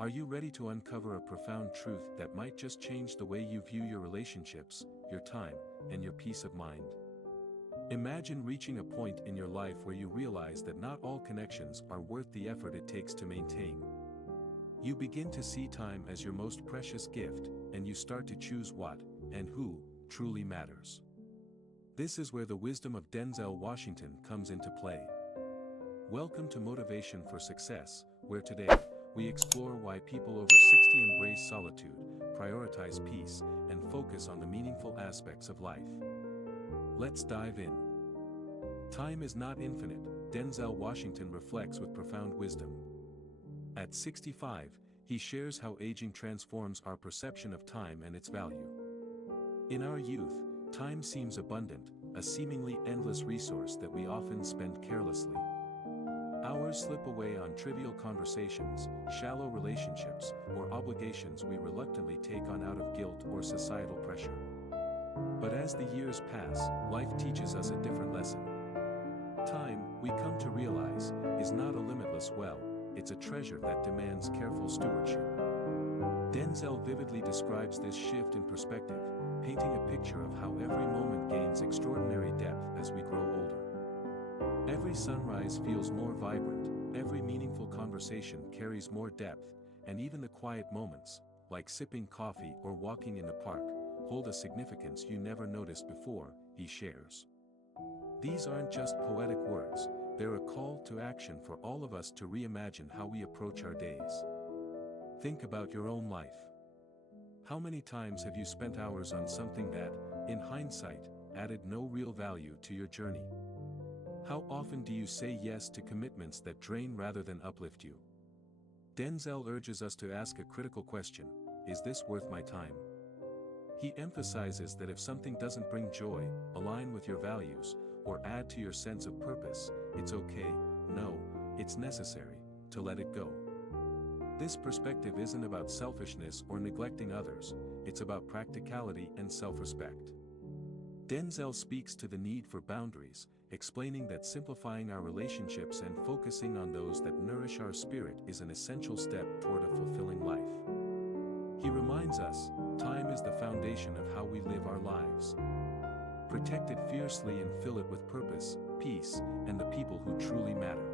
Are you ready to uncover a profound truth that might just change the way you view your relationships, your time, and your peace of mind? Imagine reaching a point in your life where you realize that not all connections are worth the effort it takes to maintain. You begin to see time as your most precious gift, and you start to choose what, and who, truly matters. This is where the wisdom of Denzel Washington comes into play. Welcome to Motivation for Success, where today, we explore why people over 60 embrace solitude, prioritize peace, and focus on the meaningful aspects of life. Let's dive in. Time is not infinite, Denzel Washington reflects with profound wisdom. At 65, he shares how aging transforms our perception of time and its value. In our youth, time seems abundant, a seemingly endless resource that we often spend carelessly. Hours slip away on trivial conversations, shallow relationships, or obligations we reluctantly take on out of guilt or societal pressure. But as the years pass, life teaches us a different lesson. Time, we come to realize, is not a limitless well, it's a treasure that demands careful stewardship. Denzel vividly describes this shift in perspective, painting a picture of how every moment gains extraordinary depth as we grow older. Every sunrise feels more vibrant, every meaningful conversation carries more depth, and even the quiet moments, like sipping coffee or walking in the park, hold a significance you never noticed before, he shares. These aren't just poetic words, they're a call to action for all of us to reimagine how we approach our days. Think about your own life. How many times have you spent hours on something that, in hindsight, added no real value to your journey? How often do you say yes to commitments that drain rather than uplift you? Denzel urges us to ask a critical question: is this worth my time? He emphasizes that if something doesn't bring joy, align with your values, or add to your sense of purpose, it's okay, no, it's necessary, to let it go. This perspective isn't about selfishness or neglecting others, it's about practicality and self-respect. Denzel speaks to the need for boundaries, explaining that simplifying our relationships and focusing on those that nourish our spirit is an essential step toward a fulfilling life. He reminds us, time is the foundation of how we live our lives. Protect it fiercely and fill it with purpose, peace, and the people who truly matter.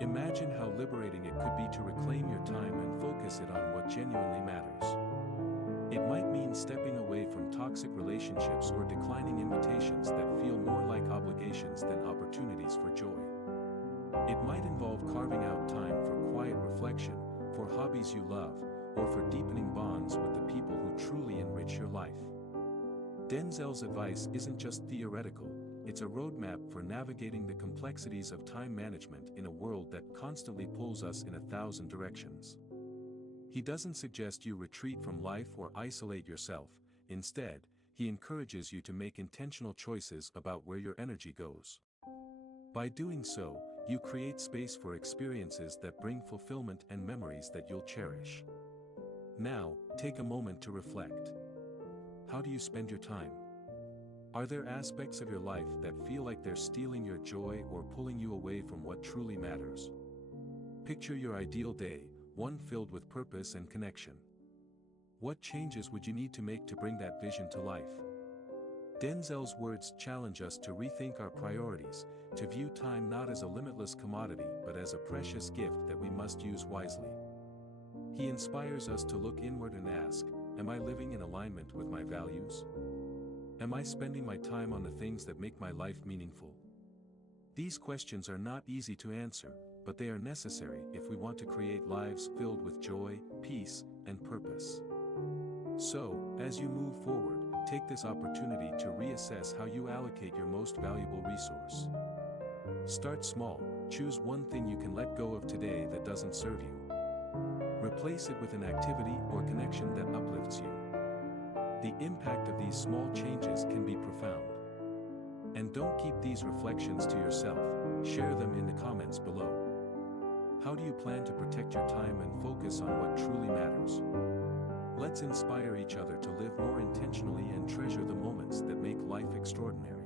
Imagine how liberating it could be to reclaim your time and focus it on what genuinely matters. It might mean stepping away from toxic relationships or declining invitations that feel more like obligations than opportunities for joy. It might involve carving out time for quiet reflection, for hobbies you love, or for deepening bonds with the people who truly enrich your life. Denzel's advice isn't just theoretical, it's a roadmap for navigating the complexities of time management in a world that constantly pulls us in 1,000 directions. He doesn't suggest you retreat from life or isolate yourself, instead, he encourages you to make intentional choices about where your energy goes. By doing so, you create space for experiences that bring fulfillment and memories that you'll cherish. Now, take a moment to reflect. How do you spend your time? Are there aspects of your life that feel like they're stealing your joy or pulling you away from what truly matters? Picture your ideal day, one filled with purpose and connection. What changes would you need to make to bring that vision to life? Denzel's words challenge us to rethink our priorities, to view time not as a limitless commodity but as a precious gift that we must use wisely. He inspires us to look inward and ask, am I living in alignment with my values? Am I spending my time on the things that make my life meaningful? These questions are not easy to answer, but they are necessary if we want to create lives filled with joy, peace, and purpose. So, as you move forward, take this opportunity to reassess how you allocate your most valuable resource. Start small, choose one thing you can let go of today that doesn't serve you. Replace it with an activity or connection that uplifts you. The impact of these small changes can be profound. And don't keep these reflections to yourself, share them in the comments below. How do you plan to protect your time and focus on what truly matters? Let's inspire each other to live more intentionally and treasure the moments that make life extraordinary.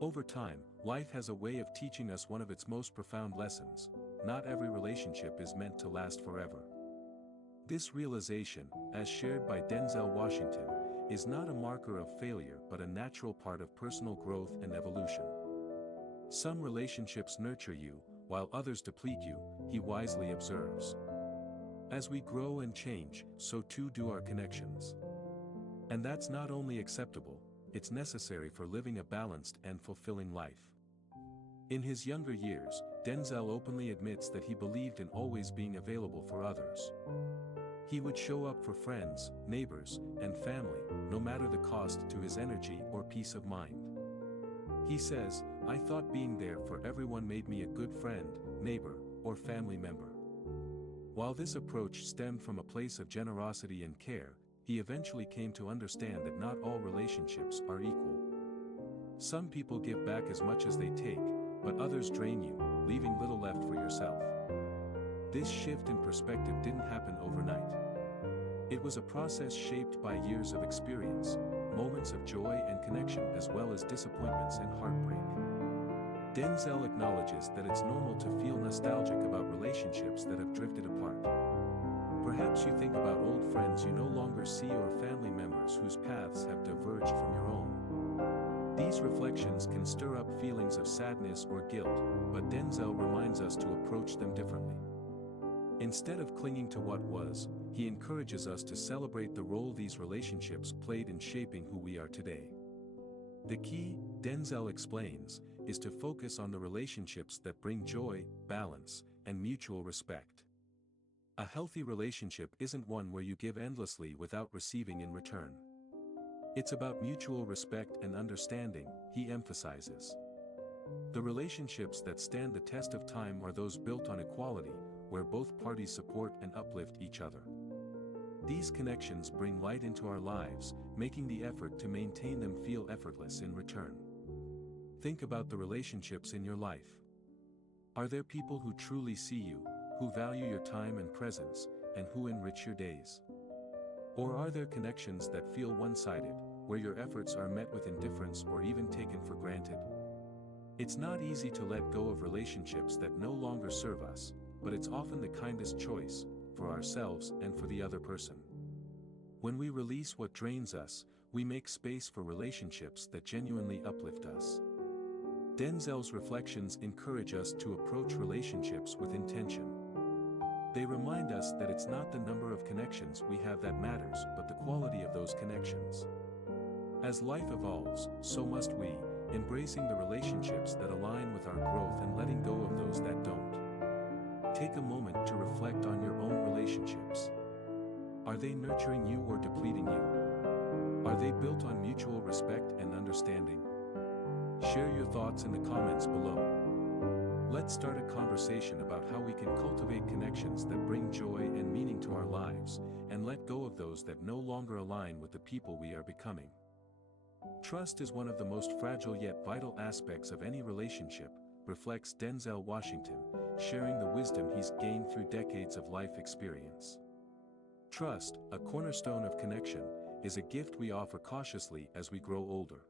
Over time, life has a way of teaching us one of its most profound lessons: not every relationship is meant to last forever. This realization, as shared by Denzel Washington, is not a marker of failure but a natural part of personal growth and evolution. Some relationships nurture you, while others deplete you, he wisely observes. As we grow and change, so too do our connections. And that's not only acceptable, it's necessary for living a balanced and fulfilling life. In his younger years, Denzel openly admits that he believed in always being available for others. He would show up for friends, neighbors, and family, no matter the cost to his energy or peace of mind. He says, "I thought being there for everyone made me a good friend, neighbor, or family member." While this approach stemmed from a place of generosity and care, he eventually came to understand that not all relationships are equal. Some people give back as much as they take, but others drain you, leaving little left for yourself. This shift in perspective didn't happen overnight. It was a process shaped by years of experience, moments of joy and connection as well as disappointments and heartbreak. Denzel acknowledges that it's normal to feel nostalgic about relationships that have drifted apart. Perhaps you think about old friends you no longer see or family members whose paths have diverged from your own. These reflections can stir up feelings of sadness or guilt, but Denzel reminds us to approach them differently. Instead of clinging to what was, he encourages us to celebrate the role these relationships played in shaping who we are today. The key, Denzel explains, is to focus on the relationships that bring joy, balance, and mutual respect. A healthy relationship isn't one where you give endlessly without receiving in return. It's about mutual respect and understanding, he emphasizes. The relationships that stand the test of time are those built on equality, where both parties support and uplift each other. These connections bring light into our lives, making the effort to maintain them feel effortless in return. Think about the relationships in your life. Are there people who truly see you, who value your time and presence, and who enrich your days? Or are there connections that feel one-sided, where your efforts are met with indifference or even taken for granted? It's not easy to let go of relationships that no longer serve us, but it's often the kindest choice, for ourselves and for the other person. When we release what drains us, we make space for relationships that genuinely uplift us. Denzel's reflections encourage us to approach relationships with intention. They remind us that it's not the number of connections we have that matters, but the quality of those connections. As life evolves, so must we, embracing the relationships that align with our growth and letting go of those that don't. Take a moment to reflect on your own relationships. Are they nurturing you or depleting you? Are they built on mutual respect and understanding? Share your thoughts in the comments below. Let's start a conversation about how we can cultivate connections that bring joy and meaning to our lives, and let go of those that no longer align with the people we are becoming. Trust is one of the most fragile yet vital aspects of any relationship, reflects Denzel Washington, sharing the wisdom he's gained through decades of life experience. Trust, a cornerstone of connection, is a gift we offer cautiously as we grow older.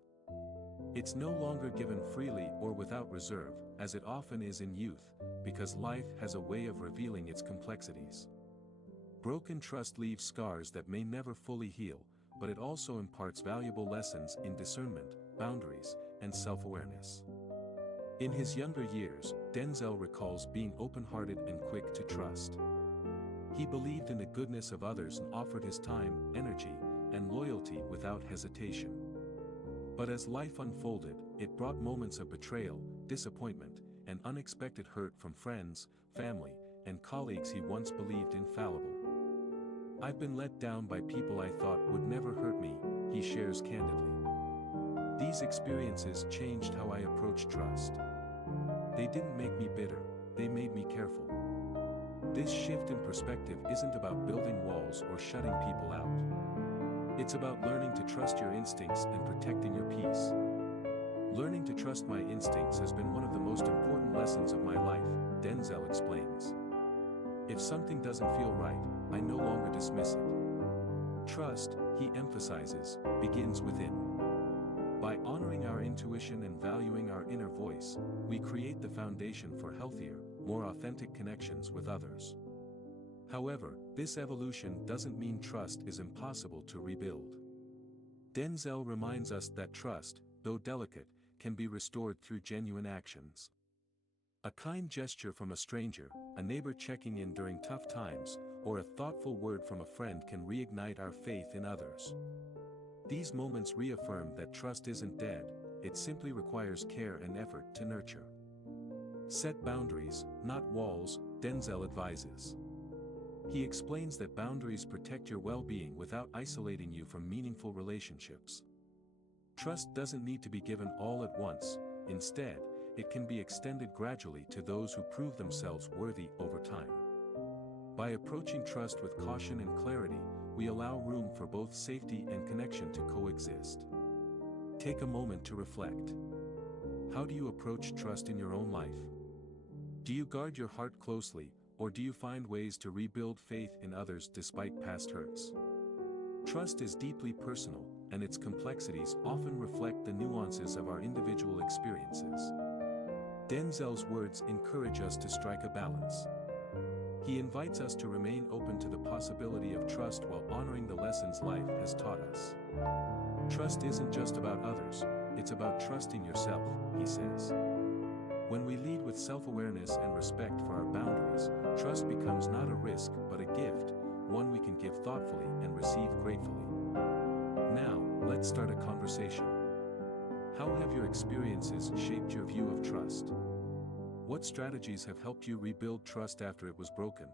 It's no longer given freely or without reserve, as it often is in youth, because life has a way of revealing its complexities. Broken trust leaves scars that may never fully heal, but it also imparts valuable lessons in discernment, boundaries, and self-awareness. In his younger years, Denzel recalls being open-hearted and quick to trust. He believed in the goodness of others and offered his time, energy, and loyalty without hesitation. But as life unfolded, it brought moments of betrayal, disappointment, and unexpected hurt from friends, family, and colleagues he once believed infallible. "I've been let down by people I thought would never hurt me," he shares candidly. "These experiences changed how I approach trust. They didn't make me bitter, they made me careful." This shift in perspective isn't about building walls or shutting people out. It's about learning to trust your instincts and protecting your peace. "Learning to trust my instincts has been one of the most important lessons of my life," Denzel explains. "If something doesn't feel right, I no longer dismiss it." Trust, he emphasizes, begins within. By honoring our intuition and valuing our inner voice, we create the foundation for healthier, more authentic connections with others. However, this evolution doesn't mean trust is impossible to rebuild. Denzel reminds us that trust, though delicate, can be restored through genuine actions. A kind gesture from a stranger, a neighbor checking in during tough times, or a thoughtful word from a friend can reignite our faith in others. These moments reaffirm that trust isn't dead, it simply requires care and effort to nurture. Set boundaries, not walls, Denzel advises. He explains that boundaries protect your well-being without isolating you from meaningful relationships. Trust doesn't need to be given all at once, instead, it can be extended gradually to those who prove themselves worthy over time. By approaching trust with caution and clarity, we allow room for both safety and connection to coexist. Take a moment to reflect. How do you approach trust in your own life? Do you guard your heart closely, or do you find ways to rebuild faith in others despite past hurts? Trust is deeply personal, and its complexities often reflect the nuances of our individual experiences. Denzel's words encourage us to strike a balance. He invites us to remain open to the possibility of trust while honoring the lessons life has taught us. Trust isn't just about others, it's about trusting yourself, he says. When we lead with self-awareness and respect for our boundaries, trust becomes not a risk but a gift, one we can give thoughtfully and receive gratefully. Now, let's start a conversation. How have your experiences shaped your view of trust? What strategies have helped you rebuild trust after it was broken?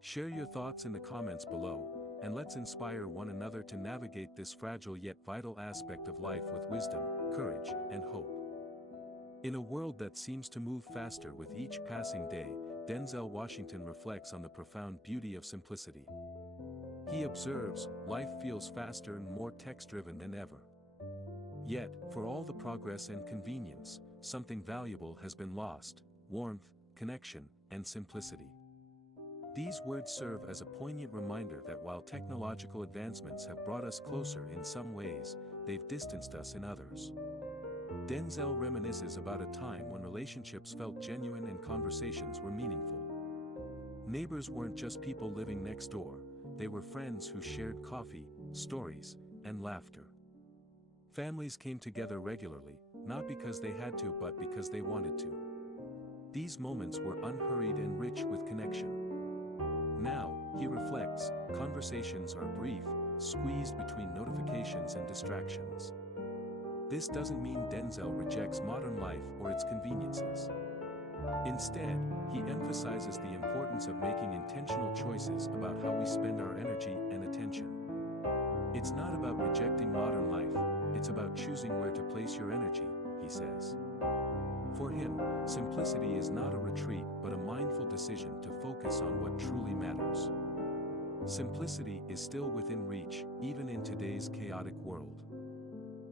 Share your thoughts in the comments below, and let's inspire one another to navigate this fragile yet vital aspect of life with wisdom, courage, and hope. In a world that seems to move faster with each passing day, Denzel Washington reflects on the profound beauty of simplicity. He observes, life feels faster and more text-driven than ever. Yet, for all the progress and convenience, something valuable has been lost: warmth, connection, and simplicity. These words serve as a poignant reminder that while technological advancements have brought us closer in some ways, they've distanced us in others. Denzel reminisces about a time when relationships felt genuine and conversations were meaningful. Neighbors weren't just people living next door, they were friends who shared coffee, stories, and laughter. Families came together regularly, not because they had to but because they wanted to. These moments were unhurried and rich with connection. Now, he reflects, conversations are brief, squeezed between notifications and distractions. This doesn't mean Denzel rejects modern life or its conveniences. Instead, he emphasizes the importance of making intentional choices about how we spend our energy and attention. It's not about rejecting modern life, it's about choosing where to place your energy, he says. For him, simplicity is not a retreat but a mindful decision to focus on what truly matters. Simplicity is still within reach, even in today's chaotic world.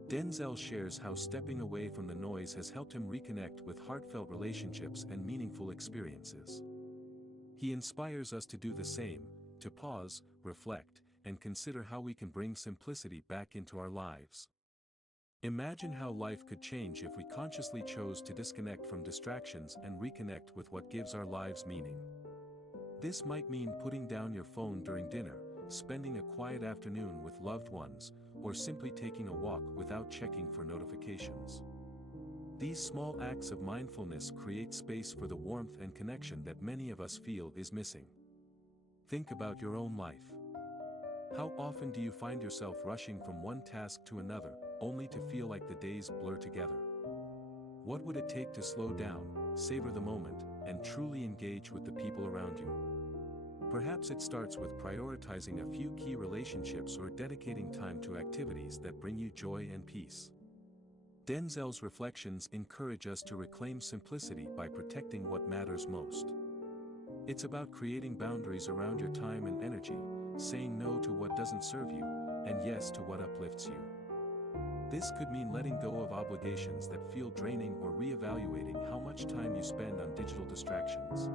Denzel shares how stepping away from the noise has helped him reconnect with heartfelt relationships and meaningful experiences. He inspires us to do the same, to pause, reflect, and consider how we can bring simplicity back into our lives. Imagine how life could change if we consciously chose to disconnect from distractions and reconnect with what gives our lives meaning. This might mean putting down your phone during dinner, spending a quiet afternoon with loved ones, or simply taking a walk without checking for notifications. These small acts of mindfulness create space for the warmth and connection that many of us feel is missing. Think about your own life. How often do you find yourself rushing from one task to another, only to feel like the days blur together? What would it take to slow down, savor the moment, and truly engage with the people around you? Perhaps it starts with prioritizing a few key relationships or dedicating time to activities that bring you joy and peace. Denzel's reflections encourage us to reclaim simplicity by protecting what matters most. It's about creating boundaries around your time and energy, saying no to what doesn't serve you, and yes to what uplifts you. This could mean letting go of obligations that feel draining or reevaluating how much time you spend on digital distractions.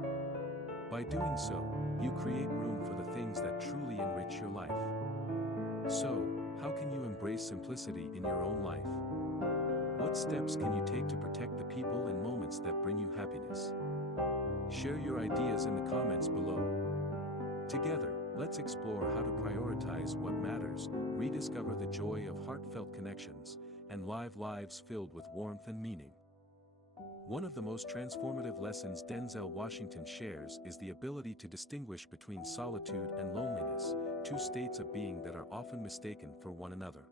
By doing so, you create room for the things that truly enrich your life. So, how can you embrace simplicity in your own life? What steps can you take to protect the people and moments that bring you happiness? Share your ideas in the comments below. Together, let's explore how to prioritize what matters, rediscover the joy of heartfelt connections, and live lives filled with warmth and meaning. One of the most transformative lessons Denzel Washington shares is the ability to distinguish between solitude and loneliness, two states of being that are often mistaken for one another.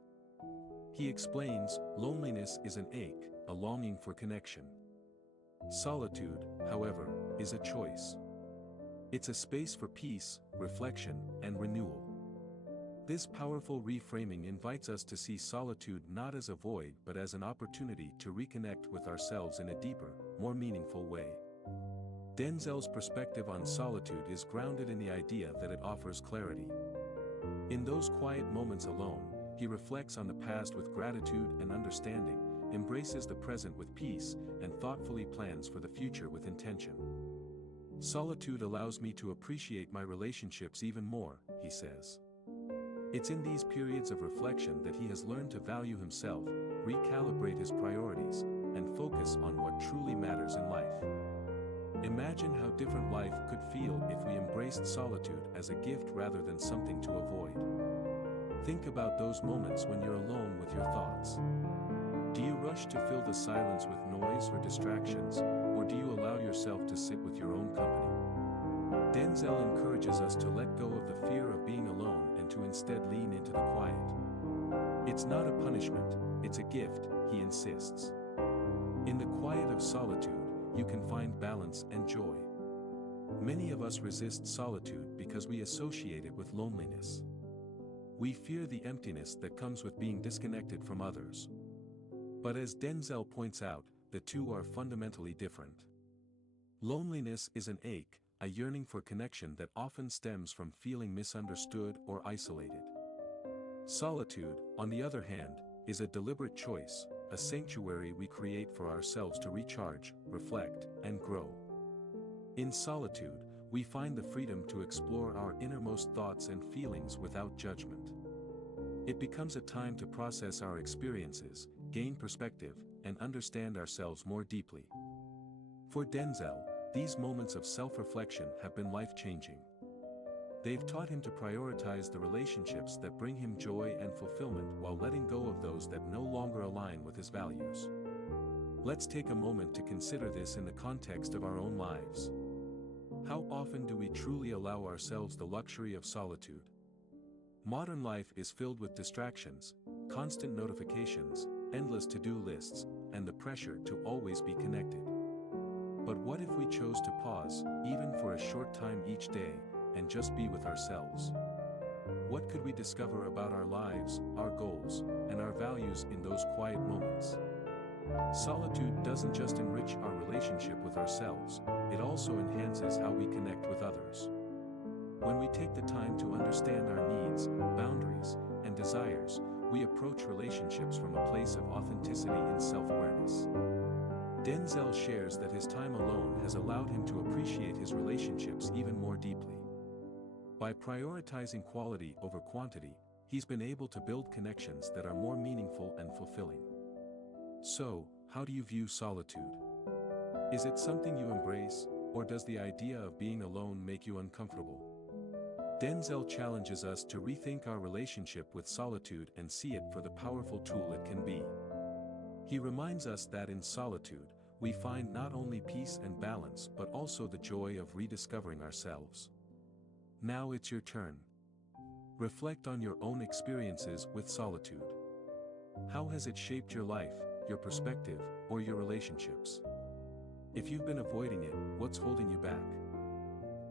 He explains, loneliness is an ache, a longing for connection. Solitude, however, is a choice. It's a space for peace, reflection, and renewal. This powerful reframing invites us to see solitude not as a void but as an opportunity to reconnect with ourselves in a deeper, more meaningful way. Denzel's perspective on solitude is grounded in the idea that it offers clarity. In those quiet moments alone, he reflects on the past with gratitude and understanding, embraces the present with peace, and thoughtfully plans for the future with intention. Solitude allows me to appreciate my relationships even more, he says. It's in these periods of reflection that he has learned to value himself, recalibrate his priorities, and focus on what truly matters in life. Imagine how different life could feel if we embraced solitude as a gift rather than something to avoid. Think about those moments when you're alone with your thoughts. Do you rush to fill the silence with noise or distractions, or do you allow yourself to sit with your own company? Denzel encourages us to let go of the fear of being alone and to instead lean into the quiet. It's not a punishment, it's a gift, he insists. In the quiet of solitude, you can find balance and joy. Many of us resist solitude because we associate it with loneliness. We fear the emptiness that comes with being disconnected from others. But as Denzel points out, the two are fundamentally different. Loneliness is an ache, a yearning for connection that often stems from feeling misunderstood or isolated. Solitude, on the other hand, is a deliberate choice, a sanctuary we create for ourselves to recharge, reflect, and grow. In solitude, we find the freedom to explore our innermost thoughts and feelings without judgment. It becomes a time to process our experiences, gain perspective, and understand ourselves more deeply. For Denzel, these moments of self-reflection have been life-changing. They've taught him to prioritize the relationships that bring him joy and fulfillment while letting go of those that no longer align with his values. Let's take a moment to consider this in the context of our own lives. How often do we truly allow ourselves the luxury of solitude? Modern life is filled with distractions, constant notifications, endless to-do lists, and the pressure to always be connected. But what if we chose to pause, even for a short time each day, and just be with ourselves? What could we discover about our lives, our goals, and our values in those quiet moments? Solitude doesn't just enrich our relationship with ourselves, it also enhances how we connect with others. When we take the time to understand our needs, boundaries, and desires, we approach relationships from a place of authenticity and self-awareness. Denzel shares that his time alone has allowed him to appreciate his relationships even more deeply. By prioritizing quality over quantity, he's been able to build connections that are more meaningful and fulfilling. So, how do you view solitude? Is it something you embrace, or does the idea of being alone make you uncomfortable? Denzel challenges us to rethink our relationship with solitude and see it for the powerful tool it can be. He reminds us that in solitude, we find not only peace and balance but also the joy of rediscovering ourselves. Now it's your turn. Reflect on your own experiences with solitude. How has it shaped your life, your perspective, or your relationships? If you've been avoiding it, what's holding you back?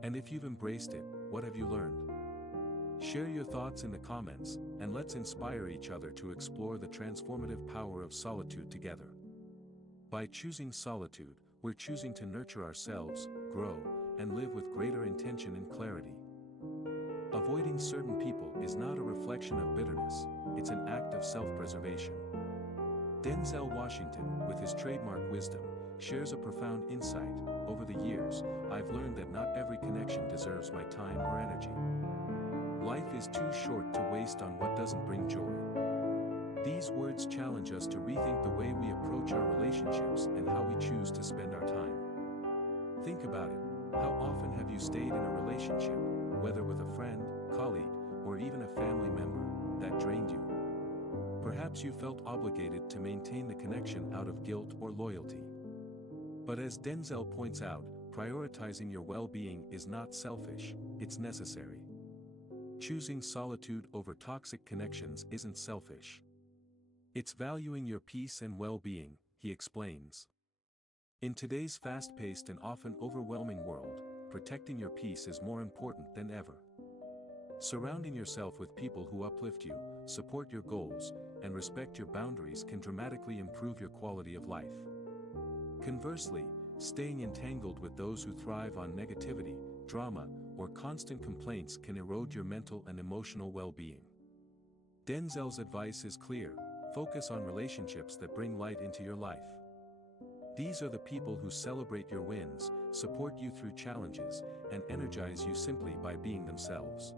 And if you've embraced it, what have you learned? Share your thoughts in the comments, and let's inspire each other to explore the transformative power of solitude together. By choosing solitude, we're choosing to nurture ourselves, grow, and live with greater intention and clarity. Avoiding certain people is not a reflection of bitterness, it's an act of self-preservation. Denzel Washington, with his trademark wisdom, shares a profound insight. Over the years, I've learned that not every connection deserves my time or energy. Life is too short to waste on what doesn't bring joy. These words challenge us to rethink the way we approach our relationships and how we choose to spend our time. Think about it. How often have you stayed in a relationship, whether with a friend, colleague, or even a family member, that drained you. Perhaps you felt obligated to maintain the connection out of guilt or loyalty. But as Denzel points out, prioritizing your well-being is not selfish, it's necessary. Choosing solitude over toxic connections isn't selfish. It's valuing your peace and well-being, he explains. In today's fast-paced and often overwhelming world, protecting your peace is more important than ever. Surrounding yourself with people who uplift you, support your goals, and respect your boundaries can dramatically improve your quality of life. Conversely, staying entangled with those who thrive on negativity, drama, or constant complaints can erode your mental and emotional well-being. Denzel's advice is clear: focus on relationships that bring light into your life. These are the people who celebrate your wins, support you through challenges, and energize you simply by being themselves.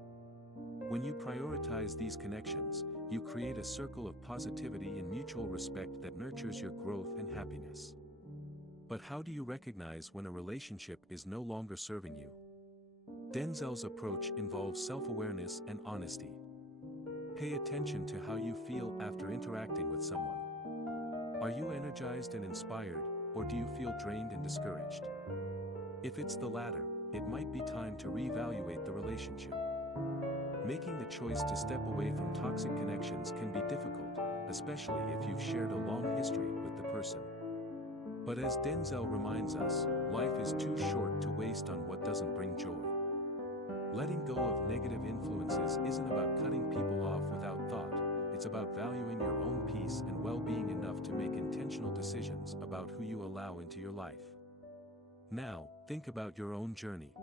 When you prioritize these connections, you create a circle of positivity and mutual respect that nurtures your growth and happiness. But how do you recognize when a relationship is no longer serving you? Denzel's approach involves self-awareness and honesty. Pay attention to how you feel after interacting with someone. Are you energized and inspired, or do you feel drained and discouraged? If it's the latter, it might be time to reevaluate the relationship. Making the choice to step away from toxic connections can be difficult, especially if you've shared a long history with the person. But as Denzel reminds us, life is too short to waste on what doesn't bring joy. Letting go of negative influences isn't about cutting people off without thought, it's about valuing your own peace and well-being enough to make intentional decisions about who you allow into your life. Now, think about your own journey.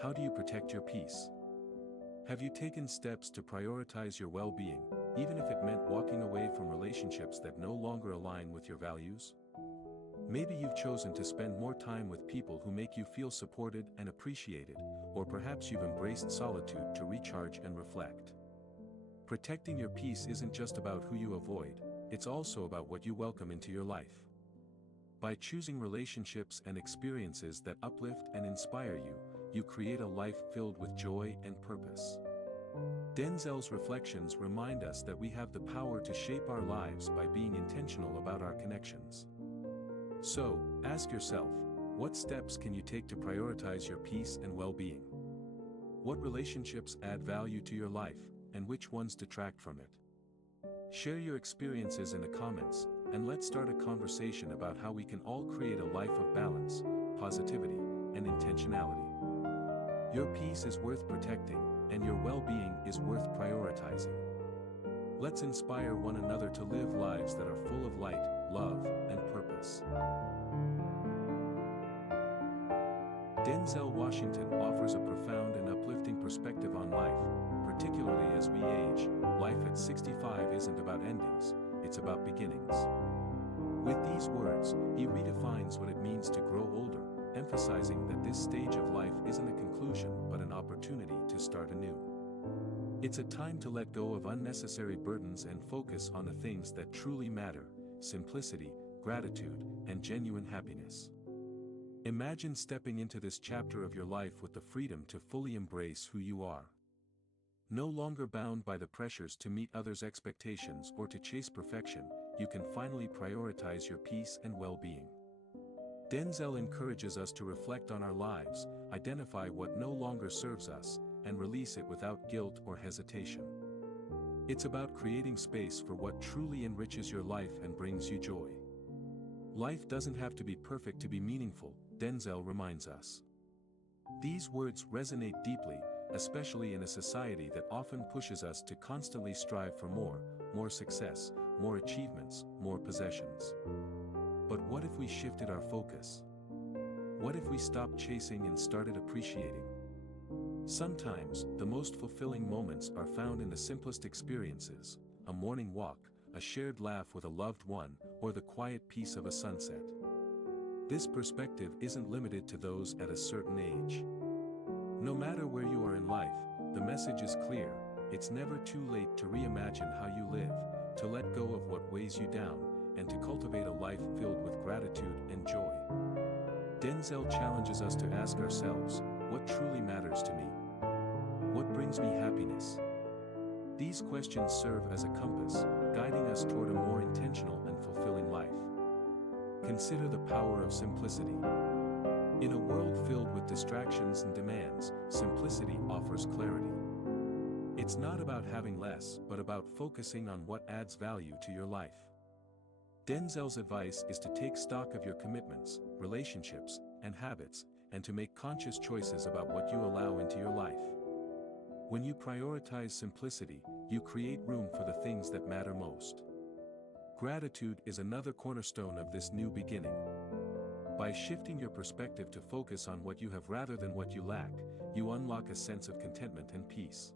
How do you protect your peace? Have you taken steps to prioritize your well-being, even if it meant walking away from relationships that no longer align with your values? Maybe you've chosen to spend more time with people who make you feel supported and appreciated, or perhaps you've embraced solitude to recharge and reflect. Protecting your peace isn't just about who you avoid, it's also about what you welcome into your life. By choosing relationships and experiences that uplift and inspire you, you create a life filled with joy and purpose. Denzel's reflections remind us that we have the power to shape our lives by being intentional about our connections. So, ask yourself, what steps can you take to prioritize your peace and well-being? What relationships add value to your life, and which ones detract from it? Share your experiences in the comments, and let's start a conversation about how we can all create a life of balance, positivity, and intentionality. Your peace is worth protecting, and your well-being is worth prioritizing. Let's inspire one another to live lives that are full of light, love, and purpose. Denzel Washington offers a profound and uplifting perspective on life, particularly as we age. Life at 65 isn't about endings, it's about beginnings. With these words, he redefines what it means to grow older, emphasizing that this stage of life isn't a conclusion but an opportunity to start anew. It's a time to let go of unnecessary burdens and focus on the things that truly matter: simplicity, gratitude, and genuine happiness. Imagine stepping into this chapter of your life with the freedom to fully embrace who you are. No longer bound by the pressures to meet others' expectations or to chase perfection, you can finally prioritize your peace and well-being. Denzel encourages us to reflect on our lives, identify what no longer serves us, and release it without guilt or hesitation. It's about creating space for what truly enriches your life and brings you joy. Life doesn't have to be perfect to be meaningful, Denzel reminds us. These words resonate deeply, especially in a society that often pushes us to constantly strive for more success, more achievements, more possessions. But what if we shifted our focus? What if we stopped chasing and started appreciating? Sometimes, the most fulfilling moments are found in the simplest experiences: a morning walk, a shared laugh with a loved one, or the quiet peace of a sunset. This perspective isn't limited to those at a certain age. No matter where you are in life, the message is clear: it's never too late to reimagine how you live, to let go of what weighs you down, and to cultivate a life filled with gratitude and joy. Denzel challenges us to ask ourselves, what truly matters to me? What brings me happiness? These questions serve as a compass, guiding us toward a more intentional and fulfilling life. Consider the power of simplicity. In a world filled with distractions and demands, simplicity offers clarity. It's not about having less, but about focusing on what adds value to your life. Denzel's advice is to take stock of your commitments, relationships, and habits, and to make conscious choices about what you allow into your life. When you prioritize simplicity, you create room for the things that matter most. Gratitude is another cornerstone of this new beginning. By shifting your perspective to focus on what you have rather than what you lack, you unlock a sense of contentment and peace.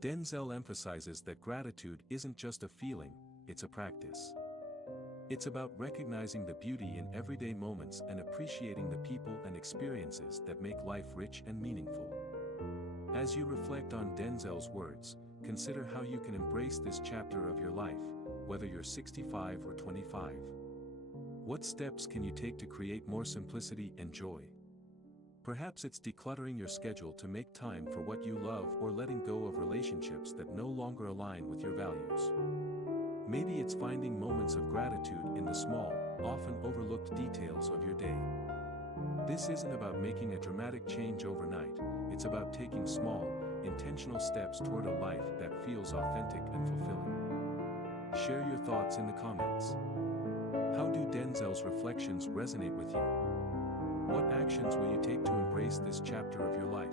Denzel emphasizes that gratitude isn't just a feeling, it's a practice. It's about recognizing the beauty in everyday moments and appreciating the people and experiences that make life rich and meaningful. As you reflect on Denzel's words, consider how you can embrace this chapter of your life, whether you're 65 or 25. What steps can you take to create more simplicity and joy? Perhaps it's decluttering your schedule to make time for what you love or letting go of relationships that no longer align with your values. Maybe it's finding moments of gratitude in the small, often overlooked details of your day. This isn't about making a dramatic change overnight, it's about taking small, intentional steps toward a life that feels authentic and fulfilling. Share your thoughts in the comments. How do Denzel's reflections resonate with you? What actions will you take to embrace this chapter of your life?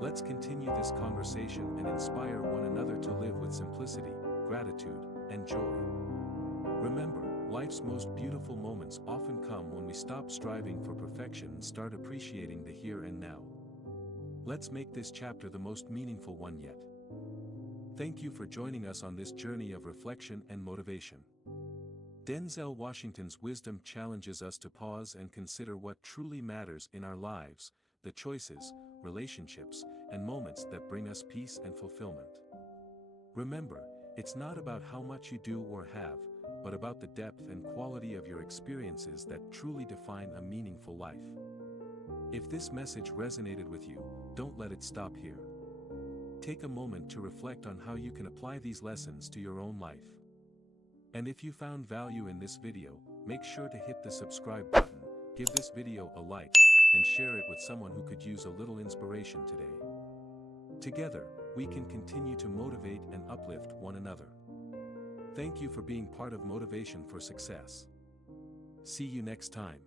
Let's continue this conversation and inspire one another to live with simplicity, gratitude, and joy. Remember, life's most beautiful moments often come when we stop striving for perfection and start appreciating the here and now. Let's make this chapter the most meaningful one yet. Thank you for joining us on this journey of reflection and motivation. Denzel Washington's wisdom challenges us to pause and consider what truly matters in our lives, the choices, relationships, and moments that bring us peace and fulfillment. Remember, it's not about how much you do or have, but about the depth and quality of your experiences that truly define a meaningful life. If this message resonated with you, don't let it stop here. Take a moment to reflect on how you can apply these lessons to your own life. And if you found value in this video, make sure to hit the subscribe button, give this video a like, and share it with someone who could use a little inspiration today. Together, we can continue to motivate and uplift one another. Thank you for being part of Motivation for Success. See you next time.